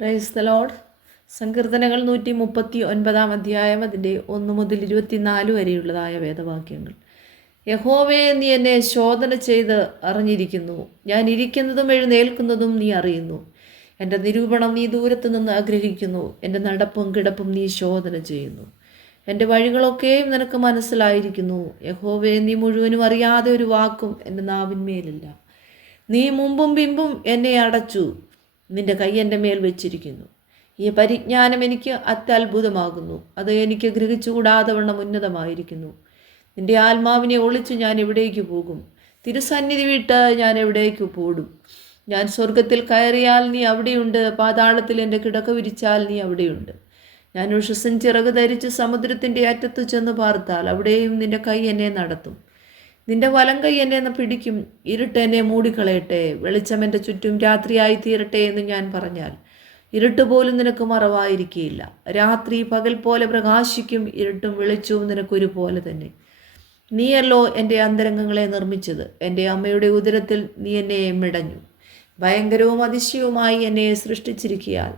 Praise the Lord. സങ്കീർത്തനങ്ങൾ 139 അധ്യായം അതിൻ്റെ 1 മുതൽ 24 വരെയുള്ളതായ വേദവാക്യങ്ങൾ. യഹോവേ, നീ എന്നെ ശോധന ചെയ്ത് അറിഞ്ഞിരിക്കുന്നു. ഞാൻ ഇരിക്കുന്നതും എഴുന്നേൽക്കുന്നതും നീ അറിയുന്നു. എൻ്റെ നിരൂപണം നീ ദൂരത്തു നിന്ന് ആഗ്രഹിക്കുന്നു. എൻ്റെ നടപ്പും കിടപ്പും നീ ശോധന ചെയ്യുന്നു. എൻ്റെ വഴികളൊക്കെയും നിനക്ക് മനസ്സിലായിരിക്കുന്നു. യഹോവേ, നീ മുഴുവനും അറിയാതെ ഒരു വാക്കും എൻ്റെ നാവിന്മേലില്ല. നീ മുമ്പും പിമ്പും എന്നെ അടച്ചു. നിന്റെ കൈ എൻ്റെ മേൽ വെച്ചിരിക്കുന്നു. ഈ പരിജ്ഞാനം എനിക്ക് അത്യത്ഭുതമാകുന്നു. അത് എനിക്ക് ഗ്രഹിച്ചുകൂടാതെ വണ്ണം ഉന്നതമായിരിക്കുന്നു. നിന്റെ ആത്മാവിനെ ഒളിച്ച് ഞാൻ എവിടേക്ക് പോകും? തിരുസന്നിധി വിട്ട് ഞാൻ എവിടേക്ക് പോടും? ഞാൻ സ്വർഗത്തിൽ കയറിയാൽ നീ അവിടെയുണ്ട്. പാതാളത്തിൽ എൻ്റെ കിടക്ക വിരിച്ചാൽ നീ അവിടെയുണ്ട്. ഞാൻ ഉഷസ്സിൻ ചിറക് ധരിച്ച് സമുദ്രത്തിൻ്റെ അറ്റത്ത് ചെന്ന് പാർത്താൽ അവിടെയും നിന്റെ കൈ എന്നെ നടത്തും. നിന്റെ വലം കൈ എന്നെ പിടിക്കും. ഇരുട്ട് എന്നെ മൂടിക്കളയട്ടെ, വെളിച്ചം എൻ്റെ ചുറ്റും രാത്രിയായി തീരട്ടെ എന്ന് ഞാൻ പറഞ്ഞാൽ ഇരുട്ട് പോലും നിനക്ക് മറവായിരിക്കുകയില്ല. രാത്രി പകൽ പോലെ പ്രകാശിക്കും, ഇരുട്ടും വെളിച്ചവും നിനക്കൊരുപോലെ തന്നെ. നീയല്ലോ എൻ്റെ അന്തരംഗങ്ങളെ നിർമ്മിച്ചത്. എൻ്റെ അമ്മയുടെ ഉദരത്തിൽ നീ എന്നെ മെടഞ്ഞു. ഭയങ്കരവും അതിശയവുമായി എന്നെ സൃഷ്ടിച്ചിരിക്കയാൽ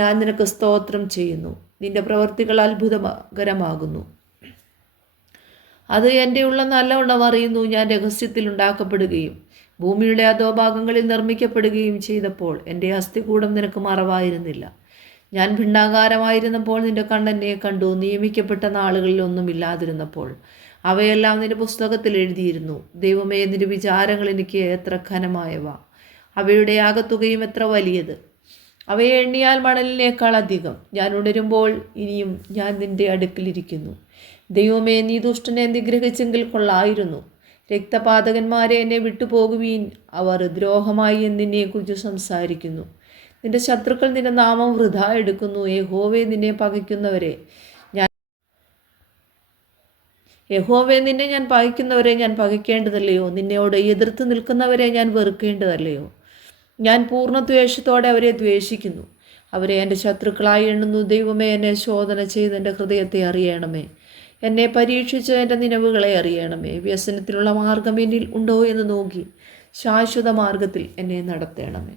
ഞാൻ നിനക്ക് സ്തോത്രം ചെയ്യുന്നു. നിന്റെ പ്രവൃത്തികൾ അത്ഭുതകരമാകുന്നു. അത് എൻ്റെ ഉള്ള നല്ലവണ്ണം അറിയുന്നു. ഞാൻ രഹസ്യത്തിൽ ഉണ്ടാക്കപ്പെടുകയും ഭൂമിയുടെ അധോഭാഗങ്ങളിൽ നിർമ്മിക്കപ്പെടുകയും ചെയ്തപ്പോൾ എൻ്റെ അസ്ഥികൂടം നിനക്ക് മറവായിരുന്നില്ല. ഞാൻ ഭിണ്ടാകാരമായിരുന്നപ്പോൾ നിന്റെ കണ്ണെന്നെ കണ്ടു. നിയമിക്കപ്പെട്ട നാളുകളിൽ ഒന്നുമില്ലാതിരുന്നപ്പോൾ അവയെല്ലാം നിന്റെ പുസ്തകത്തിൽ എഴുതിയിരുന്നു. ദൈവമേ, നിന്റെ വിചാരങ്ങൾ എനിക്ക് എത്ര ഘനമായവ, അവയുടെ ആകത്തുകയും എത്ര വലിയത്. അവയെ എണ്ണിയാൽ മണലിനേക്കാൾ അധികം. ഞാൻ ഉണരുമ്പോൾ ഇനിയും ഞാൻ നിന്റെ അടുക്കിലിരിക്കുന്നു. ദൈവമേ, നീ ദുഷ്ടനെ നിഗ്രഹിച്ചെങ്കിൽ കൊള്ളായിരുന്നു. രക്തപാതകന്മാരെ എന്നെ വിട്ടുപോകുവീൻ. അവർ ദ്രോഹമായി നിന്നെക്കുറിച്ച് സംസാരിക്കുന്നു. നിന്റെ ശത്രുക്കൾ നിന്റെ നാമം വൃഥാ എടുക്കുന്നു. യഹോവേ, നിന്നെ ഞാൻ പകയ്ക്കുന്നവരെ ഞാൻ പകയ്ക്കേണ്ടതല്ലയോ? നിന്നോട് എതിർത്ത് നിൽക്കുന്നവരെ ഞാൻ വെറുക്കേണ്ടതല്ലയോ? ഞാൻ പൂർണ്ണ ദ്വേഷത്തോടെ അവരെ ദ്വേഷിക്കുന്നു. അവരെ എൻ്റെ ശത്രുക്കളായി എണ്ണുന്നു. ദൈവമേ, എന്നെ ശോധന ചെയ്ത് എൻ്റെ ഹൃദയത്തെ അറിയണമേ. എന്നെ പരീക്ഷിച്ച് എൻ്റെ നിലവുകളെ അറിയണമേ. വ്യസനത്തിലുള്ള മാർഗം എന്നിൽ ഉണ്ടോ എന്ന് നോക്കി ശാശ്വത മാർഗത്തിൽ എന്നെ നടത്തണമേ.